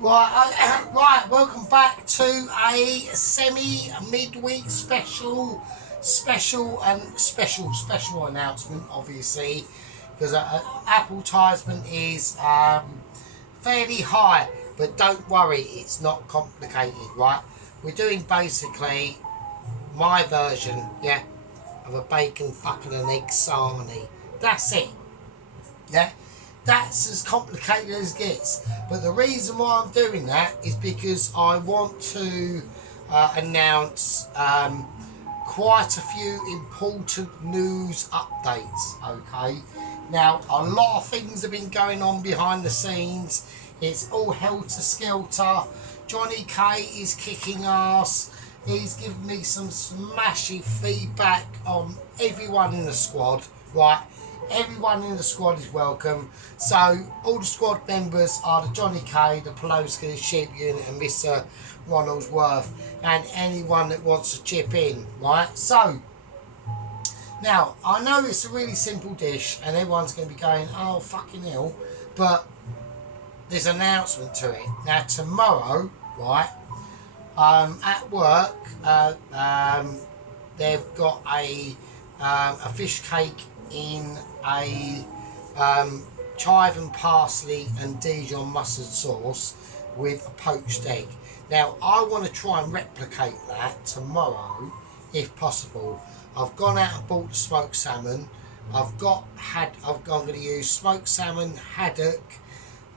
Right, welcome back to a semi-midweek special announcement, obviously, because advertisement is fairly high, but don't worry, it's not complicated, right? We're doing basically my version, yeah, of a bacon fucking and egg sarnie. That's it, yeah. That's as complicated as it gets. But the reason why I'm doing that is because I want to announce quite a few important news updates. Okay. Now, a lot of things have been going on behind the scenes. It's all helter skelter. Johnny K is kicking ass. He's given me some smashing feedback on everyone in the squad, right? Everyone in the squad is welcome. So all the squad members are the Johnny K, the Pelosi, the Sheep Unit and Mr. Ronaldsworth, and anyone that wants to chip in, right? So now I know it's a really simple dish and everyone's going to be going, oh fucking hell, but there's an announcement to it. Now tomorrow, right, at work, they've got a fish cake in a chive and parsley and Dijon mustard sauce with a poached egg. Now I want to try and replicate that tomorrow if possible. I've gone out and bought the smoked salmon. I'm going to use smoked salmon, haddock,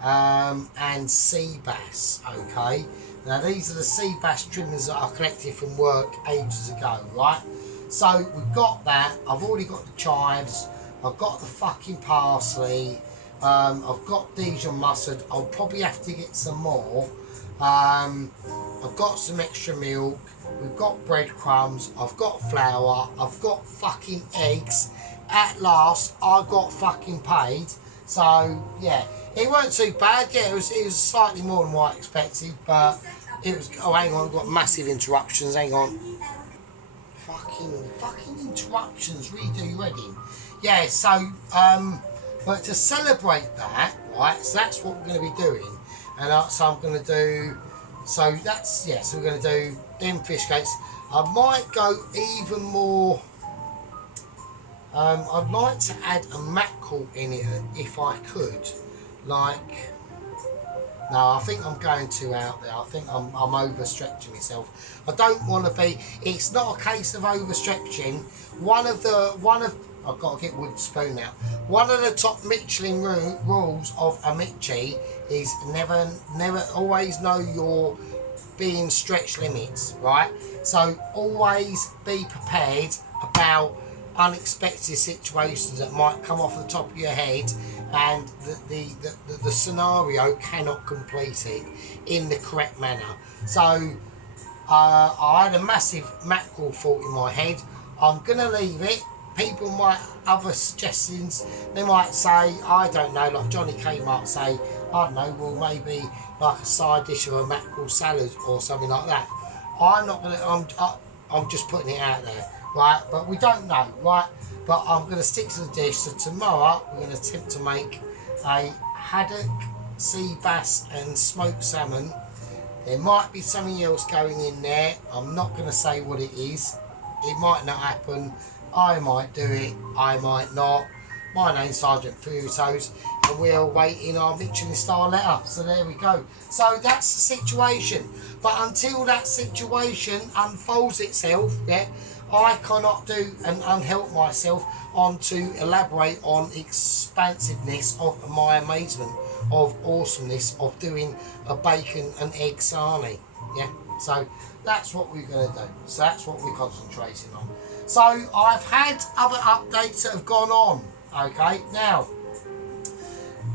and sea bass. Okay, now these are the sea bass trimmings that I collected from work ages ago, right? So we've got that. I've already got the chives. I've got the fucking parsley. I've got Dijon mustard. I'll probably have to get some more. I've got some extra milk. We've got breadcrumbs. I've got flour. I've got fucking eggs. At last, I got fucking paid. So yeah, it weren't too bad. Yeah, it was slightly more than what I expected, but it was. Oh, hang on, I've got massive interruptions. Hang on. Fucking interruptions, redo wedding. Yeah, so but to celebrate that, right, so that's what we're going to be doing. And so I'm going to do, so that's, yeah, so we're going to do them fish cakes. I might go even more, I'd like to add a mackerel in it if I could, like, no, I think I'm going too out there. I think I'm overstretching myself. I don't want to be. It's not a case of overstretching. I've got to get wood spoon out. One of the top Michelin rules of a Michi is never, always know your being stretch limits, right? So always be prepared about unexpected situations that might come off the top of your head, and the scenario cannot complete it in the correct manner. So I had a massive mackerel thought in my head. I'm gonna leave it. People might other suggestions. They might say, I don't know, like Johnny K might say, I don't know, well maybe like a side dish of a mackerel salad or something like that. I'm not gonna. I'm just putting it out there. Right, but we don't know, right? But I'm going to stick to the dish. So tomorrow we're going to attempt to make a haddock, sea bass and smoked salmon. There might be something else going in there. I'm not going to say what it is. It might not happen. I might do it. I might not. My name's Sergeant Furitos and we are waiting our Michelin star letter. So there we go. So that's the situation. But until that situation unfolds itself, yeah, I cannot do and unhelp myself on to elaborate on expansiveness of my amazement, of awesomeness of doing a bacon and egg sarnie. Yeah, so that's what we're going to do. So that's what we're concentrating on. So I've had other updates that have gone on. Okay, now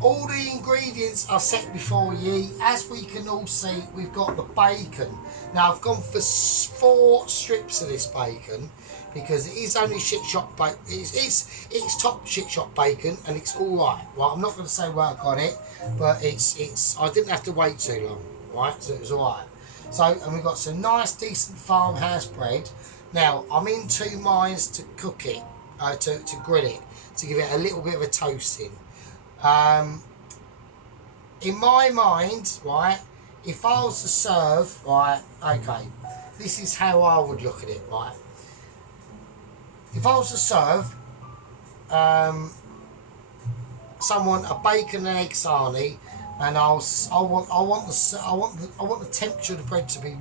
all the ingredients are set before ye. As we can all see, we've got the bacon. Now I've gone for 4 strips of this bacon because it is only shit shop bacon. It's top shit shop bacon and it's all right. Well, I'm not going to say where I got it, but it's I didn't have to wait too long, right? So it was all right. So, and we've got some nice decent farmhouse bread. Now I'm in 2 minds to cook it, to grill it, to give it a little bit of a toasting. In my mind, right, if I was to serve, right, okay, this is how I would look at it, right. If I was to serve someone a bacon and egg sarnie, and I want the temperature of the bread to be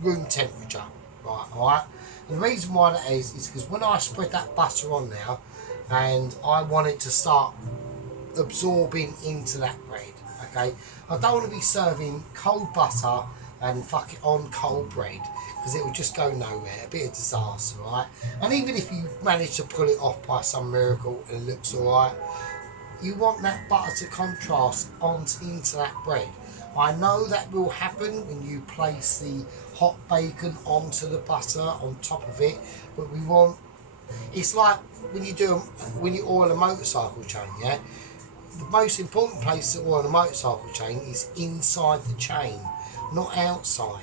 room temperature, right, all right. And the reason why that is because when I spread that butter on now, and I want it to start absorbing into that bread, okay. I don't want to be serving cold butter and fuck it on cold bread, because it will just go nowhere, a bit of disaster, right? And even if you manage to pull it off by some miracle and it looks alright, you want that butter to contrast into that bread. I know that will happen when you place the hot bacon onto the butter on top of it, but we want, it's like when you oil a motorcycle chain, yeah? The most important place to oil a motorcycle chain is inside the chain, not outside.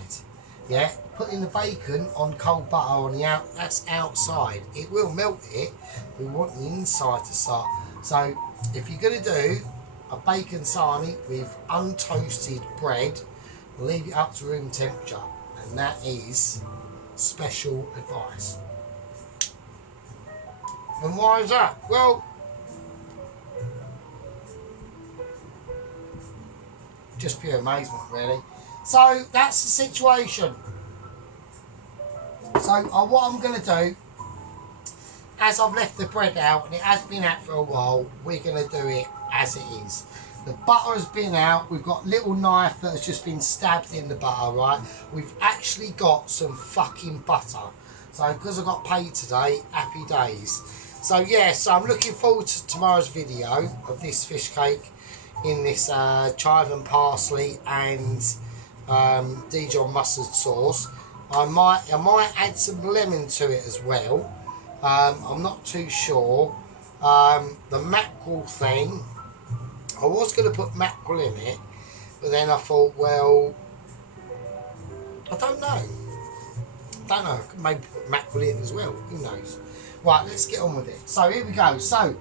Yeah, putting the bacon on cold butter on the that's outside. It will melt it. We want the inside to start. So if you're going to do a bacon sarnie with untoasted bread, leave it up to room temperature, and that is special advice. And why is that? Well, just pure amazement, really. So that's the situation. So what I'm going to do, as I've left the bread out and it has been out for a while, we're going to do it as it is. The butter has been out. We've got a little knife that has just been stabbed in the butter, right? We've actually got some fucking butter. So because I got paid today, happy days. So yeah, so I'm looking forward to tomorrow's video of this fish cake in this chive and parsley and Dijon mustard sauce. I might add some lemon to it as well. I'm not too sure. The mackerel thing, I was going to put mackerel in it, but then I thought, well, I don't know. Maybe put mackerel in as well. Who knows? Right, let's get on with it. So here we go. So,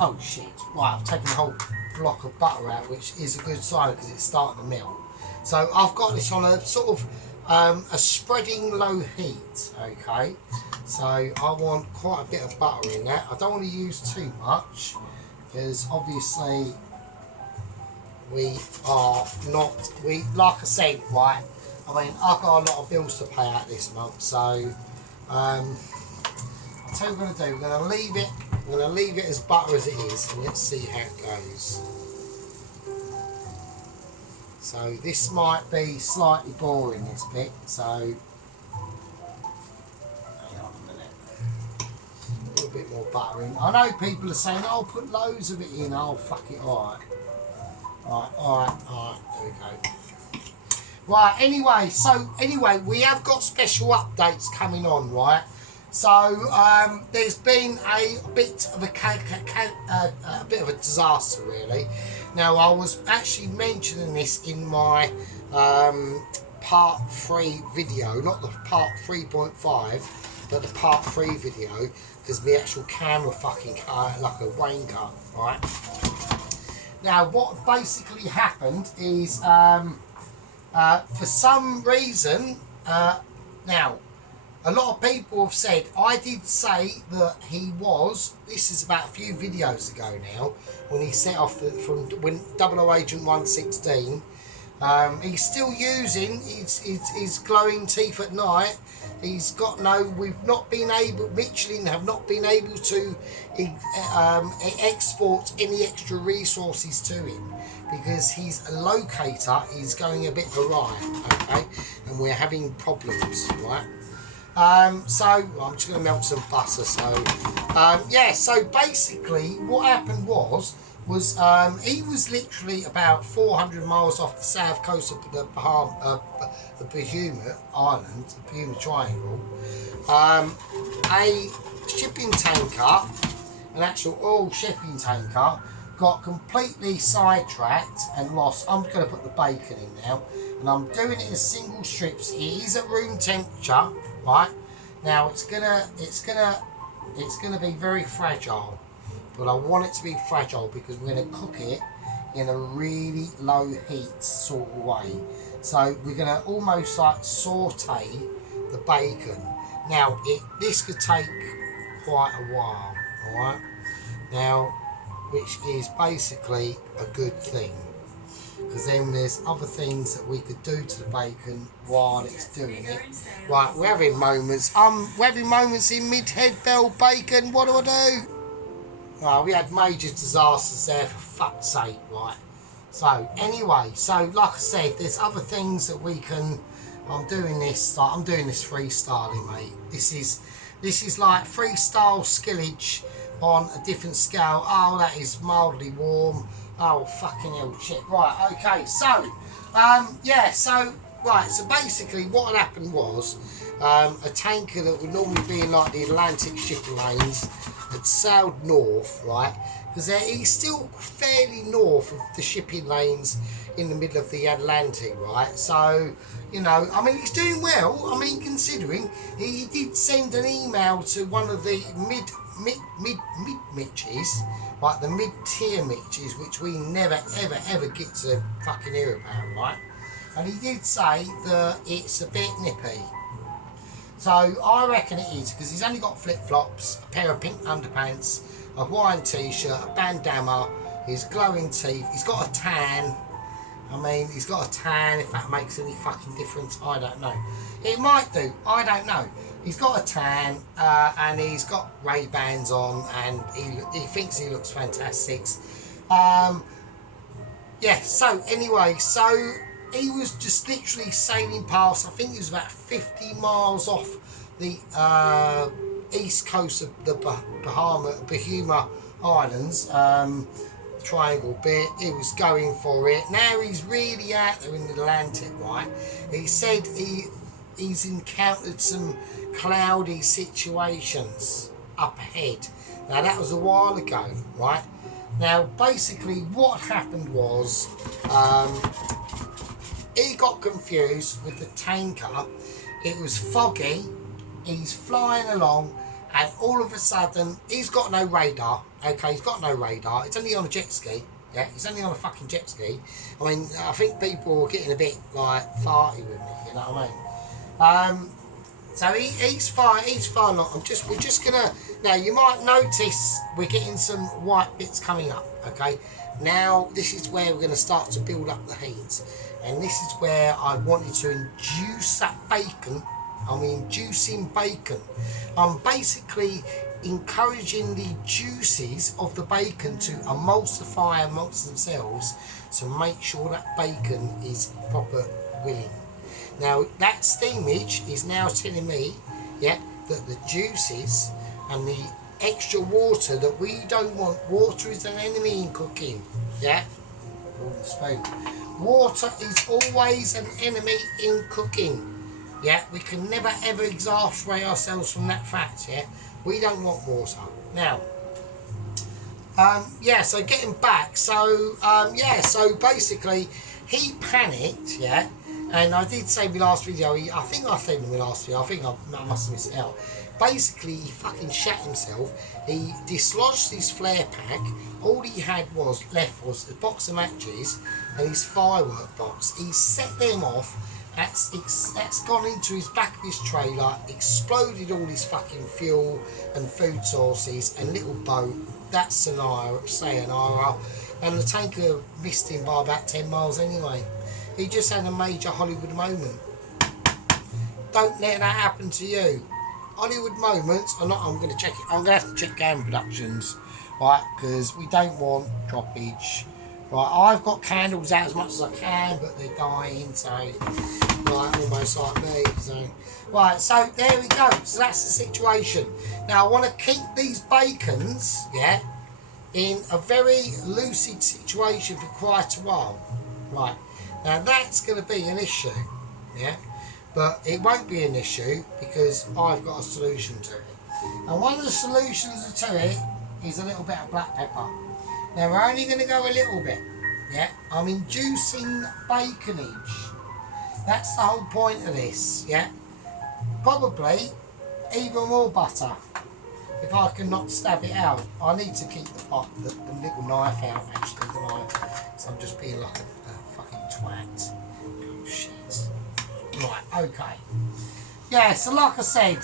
oh shit! Right, I've taken a whole block of butter out, which is a good sign because it's starting to melt. So I've got this on a sort of a spreading low heat. Okay, so I want quite a bit of butter in that. I don't want to use too much because obviously we are not. Like I said, right. I mean, I've got a lot of bills to pay out this month, so I'll tell you what we're going to do. We're going to leave it as butter as it is, and let's see how it goes. So this might be slightly boring, this bit, so hang on a minute. A little bit more butter in. I know people are saying, oh, put loads of it in. Oh, fuck it, alright. Alright, there we go. Right, anyway, we have got special updates coming on, right? So there's been a bit of a disaster, really. Now, I was actually mentioning this in my part 3 video, not the part 3.5, but the part 3 video, because the actual camera fucking cut like a Wayne cut, right? Now, what basically happened is, for some reason, now, a lot of people have said, I did say that he was, this is about a few videos ago now, when he set off from when 00 Agent 116, he's still using his glowing teeth at night. He's got Michelin have not been able to export any extra resources to him because his locator is going a bit awry, okay, and we're having problems, right? So I'm just going to melt some butter. So yeah, so basically what happened was he was literally about 400 miles off the south coast of the Bermuda Island, the Bermuda Triangle. A shipping tanker, an actual oil shipping tanker, got completely sidetracked and lost. I'm going to put the bacon in now, and I'm doing it in single strips. It is at room temperature, right? Now it's gonna be very fragile, but I want it to be fragile because we're going to cook it in a really low heat sort of way. So we're going to almost like saute the bacon. Now this could take quite a while, alright? Now, which is basically a good thing, because then there's other things that we could do to the bacon while it's doing it. Right, we're having moments. We're having moments in mid-head bell bacon. What do I do? Well, we had major disasters there, for fuck's sake, right? So anyway, so like I said, there's other things that we can. I'm doing this freestyling, mate. This is like freestyle skillage on a different scale. Oh, that is mildly warm. Oh, fucking hell, shit. Right, okay, so, yeah, so, right, so basically what had happened was a tanker that would normally be in like the Atlantic shipping lanes had sailed north, right, because he's still fairly north of the shipping lanes in the middle of the Atlantic, right, so, you know, I mean, he's doing well. I mean, considering he did send an email to one of the mid-Mitches, like the mid-tier Mitches, which we never, ever get to fucking hear about, right? And he did say that it's a bit nippy. So I reckon it is, because he's only got flip-flops, a pair of pink underpants, a Hawaiian t-shirt, a bandana, his glowing teeth, he's got a tan. I mean, he's got a tan, if that makes any fucking difference, I don't know. It might do, I don't know. He's got a tan, and he's got Ray-Bans on, and he thinks he looks fantastic. Yeah, so anyway, so he was just literally sailing past, I think he was about 50 miles off the east coast of the Bahama Islands, triangle bit. He was going for it. Now he's really out there in the Atlantic, right? He said he's encountered some cloudy situations up ahead. Now that was a while ago, right? Now basically what happened was he got confused with the tanker. It was foggy, he's flying along, and all of a sudden he's got no radar. Okay, he's got no radar. It's only on a jet ski. Yeah, it's only on a fucking jet ski. I mean, I think people are getting a bit like farty with me, you know what I mean? So he's fine. He's fine. We're just gonna. Now you might notice we're getting some white bits coming up. Okay. Now this is where we're going to start to build up the heat, and this is where I wanted to induce that bacon. I'm inducing bacon. I'm basically encouraging the juices of the bacon to emulsify amongst themselves to make sure that bacon is proper willing. Now that steamage is now telling me, yeah, that the juices and the extra water that we don't want. Water is an enemy in cooking. Yeah. Water is always an enemy in cooking. Yeah, we can never ever exasperate ourselves from that fact. Yeah, we don't want water. Now, yeah. So getting back. So yeah. So basically, he panicked. Yeah. And I did say in my last video, I think I said in my last video, I think I must have missed it out. Basically, he fucking shat himself. He dislodged his flare pack. All he had left was a box of matches and his firework box. He set them off. That's gone into his back of his trailer, exploded all his fucking fuel and food sources and little boat. That's sayonara. And the tanker missed him by about 10 miles anyway. He just had a major Hollywood moment. Don't let that happen to you. Hollywood moments are not. I'm going to check it. I'm going to have to check Gamma Productions, right? Because we don't want droppage. Right, I've got candles out as much as I can, but they're dying, so like almost like me. So right, so there we go. So that's the situation. Now I want to keep these bacons, yeah, in a very lucid situation for quite a while. Right. Now that's going to be an issue, yeah, but it won't be an issue because I've got a solution to it. And one of the solutions to it is a little bit of black pepper. Now we're only going to go a little bit, yeah. I'm inducing baconage. That's the whole point of this, yeah. Probably even more butter if I can not stab it out. I need to keep the little knife out actually, the knife. So I'm just being like a fucking twat. Oh, shit. Right, okay. Yeah, so like I said,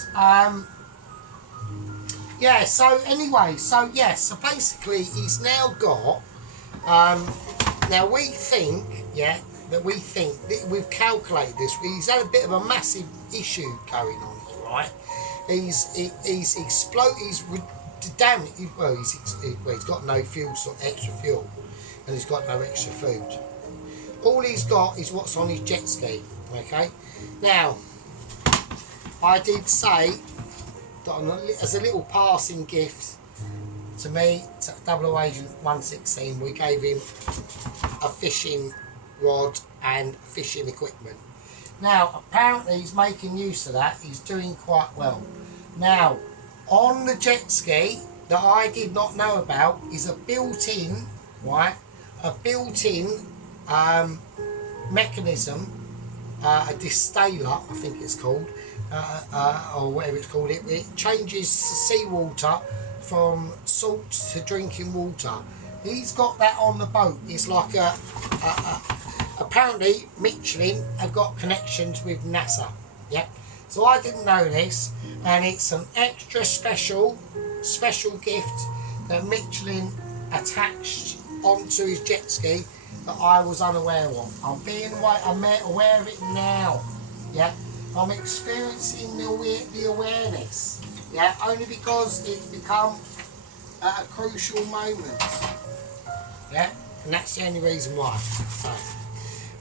yeah, so anyway, so yeah, so basically he's now got, now we think, yeah, that we've calculated this, he's had a bit of a massive issue going on here, right? He's damn it, he's got no fuel, extra fuel, and he's got no extra food. All he's got is what's on his jet ski, okay? Now, I did say that as a little passing gift to me, to Double Agent 116, we gave him a fishing rod and fishing equipment. Now, apparently he's making use of that. He's doing quite well. Now, on the jet ski that I did not know about is a built-in, right, a built-in mechanism, a distiller, I think it's called, or whatever it's called. It changes seawater from salt to drinking water. He's got that on the boat. It's like apparently Michelin have got connections with NASA. Yeah. So I didn't know this, and it's an extra special gift that Michelin attached onto his jet ski that I was unaware of. I'm aware of it now. Yeah. I'm experiencing the awareness. Yeah, only because it's become at a crucial moment. Yeah, and that's the only reason why. So,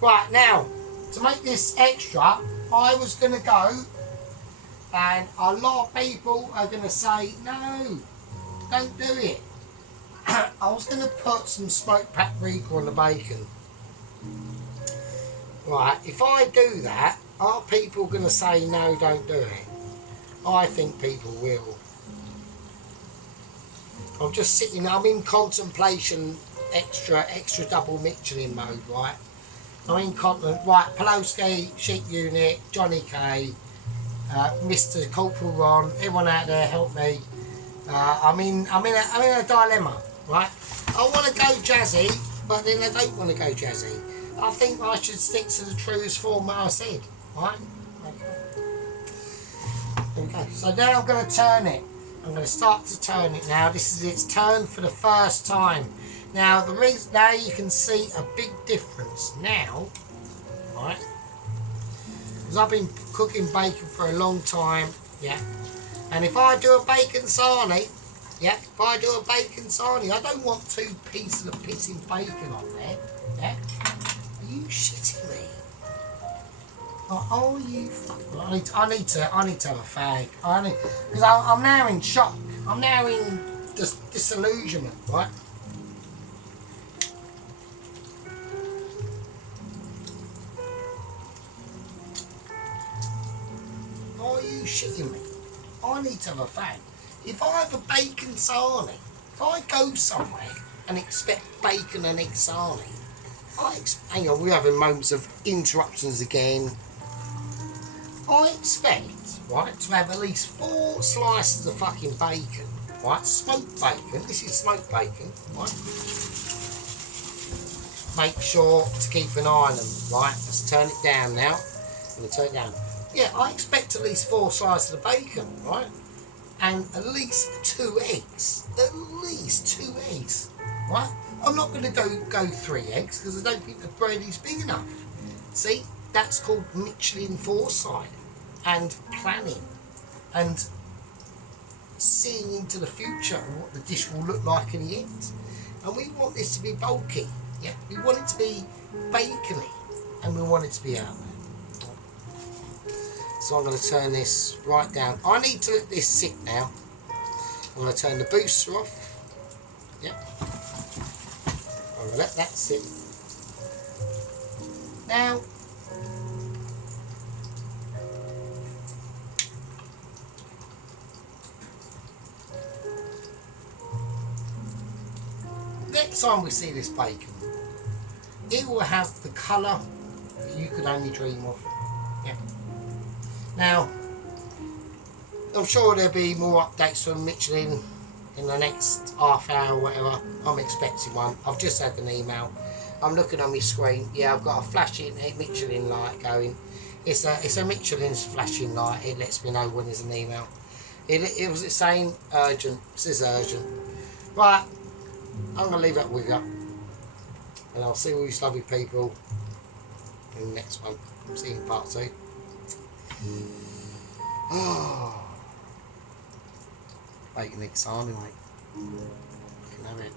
right, now, to make this extra, I was going to go, and a lot of people are going to say, no, don't do it. I was going to put some smoked paprika on the bacon. Right, if I do that, are people going to say, no, don't do it? I think people will. I'm just sitting, I'm in contemplation, extra double Michelin mode, right? I'm in right, Pulowski, Sheep Unit, Johnny K, Mr. Corporal Ron, everyone out there, help me. I'm in a dilemma, right? I want to go jazzy, but then I don't want to go jazzy. I think I should stick to the truest form I said, right? Okay, so now I'm going to turn it. I'm going to start to turn it now. This is its turn for the first time. Now, the reason, now you can see a big difference now, right? Because I've been cooking bacon for a long time, yeah. And if I do a bacon sarnie, yeah, if I do a bacon sarnie, I don't want 2 pieces of pissing bacon on there, yeah. Are you shitting me? Oh, you fuck! I need to have a fag. Because I'm now in shock. I'm now in disillusionment, right? Are you shitting me? I need to have a fag. If I have a bacon sarnie, if I go somewhere and expect bacon and egg sarnie, hang on, we're having moments of interruptions again. I expect, right, to have at least 4 slices of fucking bacon, right, smoked bacon, this is smoked bacon, right, make sure to keep an eye on them, right, let's turn it down now, I'm going to turn it down, yeah, I expect at least 4 slices of bacon, right, and at least 2 eggs, right, I'm not going to go 3 eggs, because I don't think the bread is big enough, see, that's called Michelin foresight and planning and seeing into the future and what the dish will look like in the end. And we want this to be bulky, yeah. We want it to be bacony, and we want it to be out there. So I'm going to turn this right down. I need to let this sit now. I'm going to turn the booster off. Yeah. I'm going to let that sit. Now. Next time we see this bacon, it will have the colour that you could only dream of. Yeah. Now, I'm sure there'll be more updates from Michelin in the next half hour or whatever. I'm expecting one. I've just had an email. I'm looking on my screen. Yeah, I've got a flashing Michelin light going. It's a Michelin's flashing light. It lets me know when there's an email. It was saying urgent. This is urgent. Right, I'm gonna leave that with you, and I'll see all you lovely people in the next one. See you in part 2. Oh, making exciting, mate. You can have it.